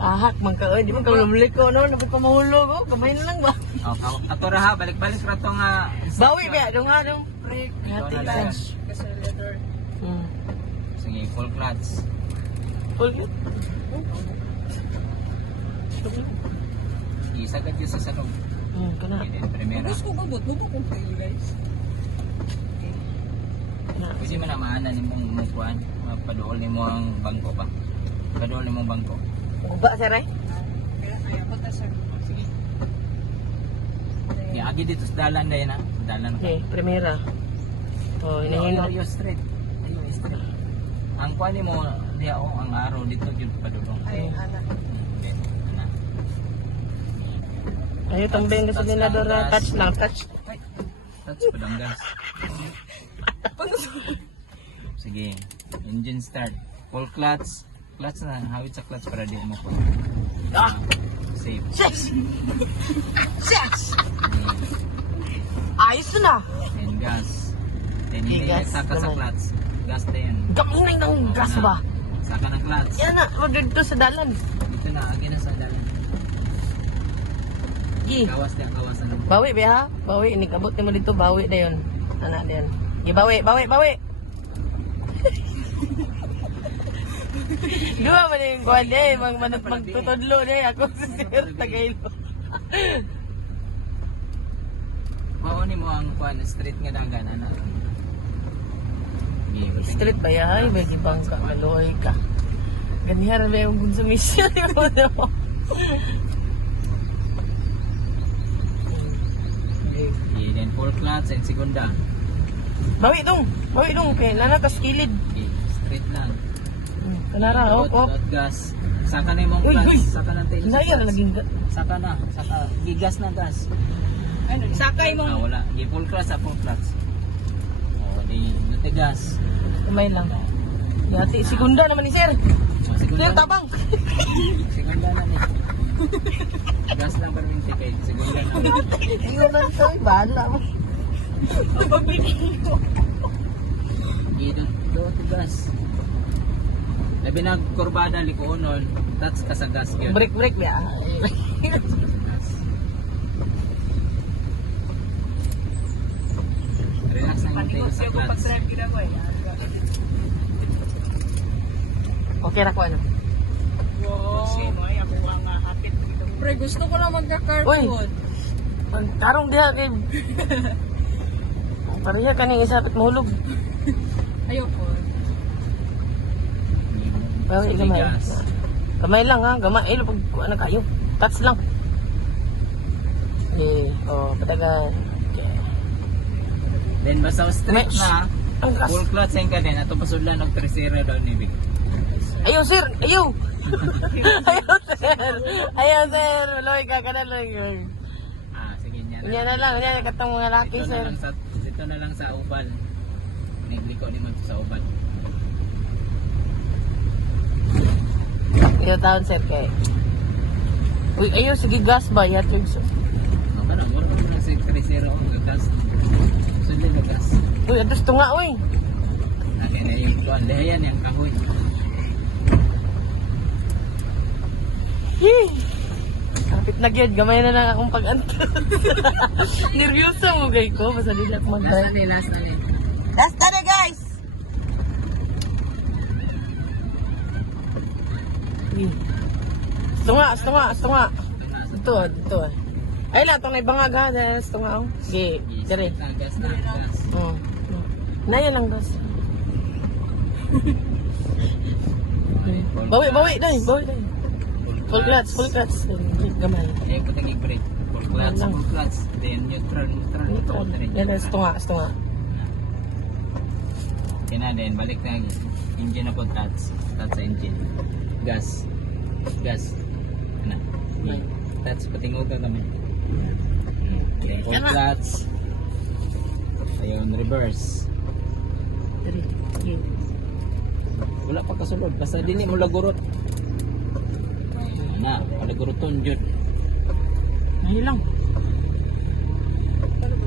Ahak man ka, di man ka lumlik ko, no? Napit pa mahulog, oh. Kamay na lang ba? Ato ra ha, balik-balik ra to nga. Bawi ba? Dong nga, dong. Break. Hati Ito na lang. lang. Accelerator. Sige, full clutch. Full. Isagad yun sa salong. Kana. Okay, then, primera. Gusto ko bubot. Bubot kong kayo guys. Pwede man na maanan yung mong kuhan. Paduol ni mo ang bangko pa. Paduol ni mo ang bangko. Uba, sir, ay? Kaya kaya po ta sir. Sige. Agi dito sa dalan na yun ha. Dalan ka. Okay, primera. Oh, inahin Ayaw straight. Ayaw straight. Ang kuhan ni mo, diya o, ang araw dito yung padulong. Ay, anak. Okay, ana. Ayaw tambeng ka sa dinador na touch lang, touch. Touch pa lang gas. Sige. Engine start. Full clutch. Clutch na. Hawit sa clutch para di umukot. Ah! Safe. Six! Six! Ayos na! And gas. Then Okay, hindi gas saka sa naman. clutch. Gas na yan. Gaminay ng gas ba? Saka ng clutch. Yan na, road dito sa dalan. Ito na. Agi na sa dalan. Gi. Kawas niya. Kawasan na. Bawi ba ha? Bawi, inikabot ni mo dito, bawi na yun. Anak na yun. Gi, bawi, bawi, bawi! Dua ba na yung kuwan eh, magtutudlo eh, ako si Sir Tagailo. Mauni mo ang kuan street nga dagan ana. Street ba yan? May gibang ka, maluoy ka. Ganyan ba yung consumption mo na mo? Then full clutch and segunda. Bawi dong, kaya nanakas kilid. Okay, straight lang. Kanara, op, op. Dot gas. Saka na yung Uy, clutch. uy. Saka na tayo. Naya na laging Saka na. Saka. Gigas na gas. Ano, sakay mo. Wala. Gi full clutch sa full clutch. Oh, di nate gas. kamay lang. Yati, segunda naman ni Sir. Oh, segunda. Sir, tabang. Segunda na ni. Gas lang para yung ticket. Segunda na. Iyon lang to, bahala mo. Dot gas. Labi na kurbada likuonon, touch ka sa gas yun. Break ya. Relax na yung tayo sa Panigos ko clutch. pag-drive kita ko eh. Okay ra ko ano. Wow. Sino ay ako ang hapit dito. Pre, gusto ko lang magka-cartoon. Tarong dia kay Pariya kaning isapit mahulog. Ayoko. Bawi Sige, gamay. gas. Gamay lang ha, gamay pag ano kayo. Touch lang. Patagan. Okay. Then basta straight Match. na, Ang gas. full clutch yung ka din. Ato pasudlan og tercera daw ni Vic. Ayaw sir, ayaw. Ayaw sir, loy ka kana lang. Sige niya Yan na lang, yan katong mga laki sir. Dito na lang sa ubal. Nagliko ni mo sa ubal. Ito taon sir kay. Uy, ayaw sige gas ba yatog sir. Ako na mo na sa tercera og gas. Sudlan na gas. Uy, ados tunga uy. Akin na yung kuan dayan yang kahoy. Yee! Kapit na gyud, gamay na lang akong pag-anto. Nervyoso mo gay ko, basta dili ako Last mag-drive. na ni. Last na guys! Tunga. Ito. Ay lang, itong naibangag ha, dahil tunga ako. Sige, dire. Gas na gas. Naya lang gas. Bawi dahil. Full clutch. Gamay. Ayaw ko tagig brake. Full clutch. Then neutral. Yan, tunga. Kaya din, balik na engine na po touch sa engine. Gas. Ano? Touch, patingog ka kami. Then full clutch. Ayun, reverse. Dire. Sige. Wala pa kasulod, basta dini mo lagurot. Na, palaguroton jud. Naya lang.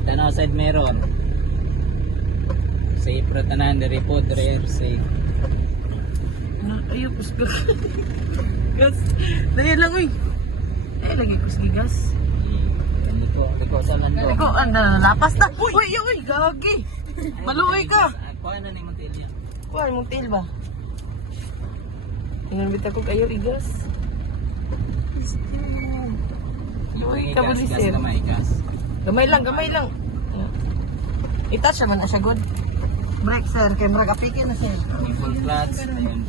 Tanaw side meron. Safe ra tanan, diri po, diri safe. Ayaw, gusto. gas. Dahil lang, uy. Eh, lagi ko sige gas. Liko sa man ko. Ikaw, lapas na. Uy, uy, gagi. Maluoy ka. Kuha na ni Montilya. Kuha, mong tail ba? Tingnan bita ko kayo, igas. Uy, kabuli, Gas sir. gamay, gas. Gamay lang, gamay lang. Itas siya man na siya good. Break, sir. Kaya marag apikin na, sir. May full clutch. Ayun.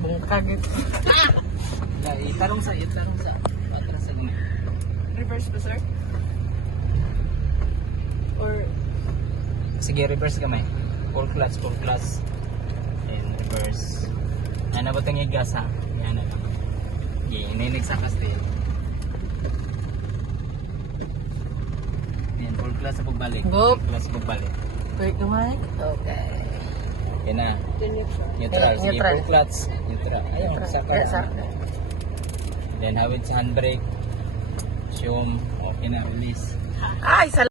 Bungkag ito. Itarong sa. Patras sa gamay. Reverse ba, sir? Or Sige, reverse gamay. Full clutch. And reverse. Ano ba itong gas ha? Yan na lang. Okay, ininig sa kastil. Yan, full clutch sa pagbalik. Go. Full clutch sa pagbalik. Break gamay. Okay. Yan na. Neutral. Sige, Neutral. full clutch. Neutral. Ayun, sa Sa. Then hawid sa handbrake. Assume. Okay na, release. Ay, sa